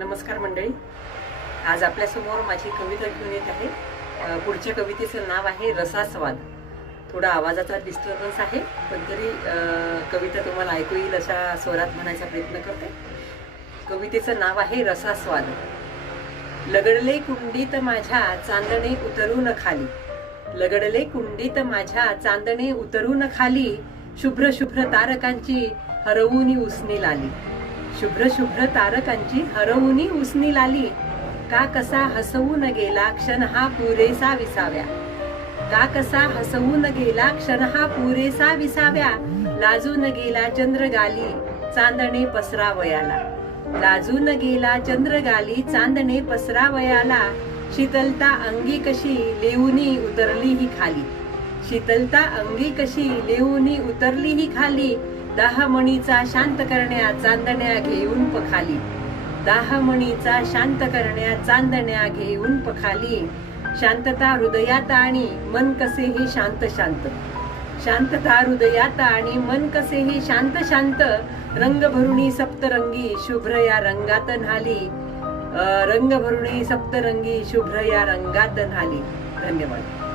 नमस्कार मंडळी. आज आपल्यासमोर माझी कविता घेऊन येत आहे. पुढच्या कवितेचं नाव आहे रसास्वाद. थोडा आवाजाचा डिस्टर्बन्स आहे पण तरी कविता तुम्हाला ऐकू येईल अशा स्वरात म्हणायचा प्रयत्न करते. कवितेचं नाव आहे रसास्वाद. लगडले कुंडीत माझ्या चांदणे उतरून खाली. लगडले कुंडीत माझ्या चांदणे उतरून खाली. शुभ्र शुभ्र तारकांची हरवून उसनी लाली. शुभ्र शुभ्र तारकांची हरवूनी उसनी लाली. का कसा हसवू न गेला क्षण हा पुरेसा विसाव्या. का कसा हसवू न गेला क्षण हा पुरेसा विसाव्या. लाजून गेला चंद्रगाली चांदणे पसरावयाला. लाजून गेला चंद्रगाली चांदणे पसरावयाला. शीतलता अंगी कशी लेऊनी उतरली ही खाली. शीतलता अंगी कशी लेऊनी उतरली ही खाली. दहा मणीचा शांत करण्या चांदण्या घेऊन पखाली. दहा मणीचा शांत करण्या चांदण्या घेऊन पखाली. शांतता हृदयात आणि मन कसे हे शांत शांत. शांतता हृदयात आणि मन कसे हे शांत शांत. रंग भरुणी सप्तरंगी शुभ्र या रंगात न्हाली. रंग भरुणी सप्तरंगी शुभ्र या रंगात न्हाली. धन्यवाद.